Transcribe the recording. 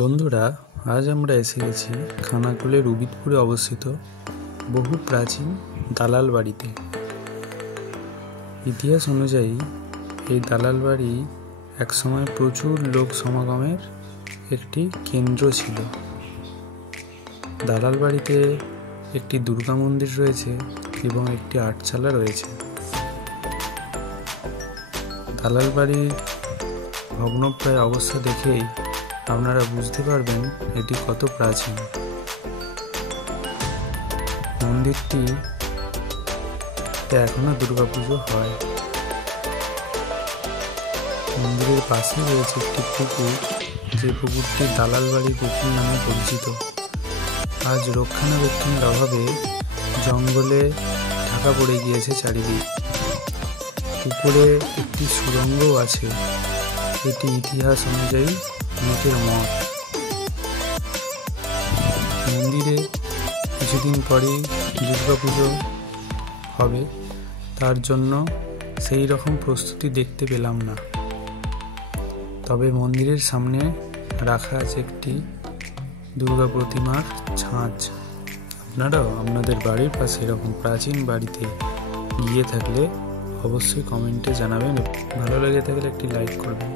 বন্ধুরা, আজ আমরা এসে গেছি খানাকুলের উবিদপুরে অবস্থিত বহু প্রাচীন দালাল বাড়িতে। ইতিহাস অনুযায়ী এই দালাল বাড়ি একসময় প্রচুর লোক সমাগমের একটি কেন্দ্র ছিল। দালাল বাড়িতে একটি দুর্গা মন্দির রয়েছে এবং একটি আটচালা রয়েছে। দালাল বাড়ির ভগ্নপ্রায় অবস্থা দেখেই আপনারা বুঝতে পারবেন এটি কত প্রাচীন। মন্দিরটি এখনো দুর্গাপুজো হয়। মন্দিরের পাশে রয়েছে একটি পুকুর, যে পুকুরটি দালাল বাড়ি পুকুর নামে পরিচিত। আজ রক্ষণাবেক্ষণের অভাবে জঙ্গলে ঢাকা পড়ে গিয়েছে চারিদিক। পুকুরে একটি সুড়ঙ্গও আছে, এটি ইতিহাস অনুযায়ী অনেকের মত। মন্দিরে কিছুদিন পরেই দুর্গাপুজো হবে, তার জন্য সেই রকম প্রস্তুতি দেখতে পেলাম না। তবে মন্দিরের সামনে রাখা আছে একটি দুর্গা প্রতিমার ছাঁচ। আপনারাও আপনাদের বাড়ির পাশে এরকম প্রাচীন বাড়িতে গিয়ে থাকলে অবশ্যই কমেন্টে জানাবেন। ভালো লেগে থাকলে একটি লাইক করবেন।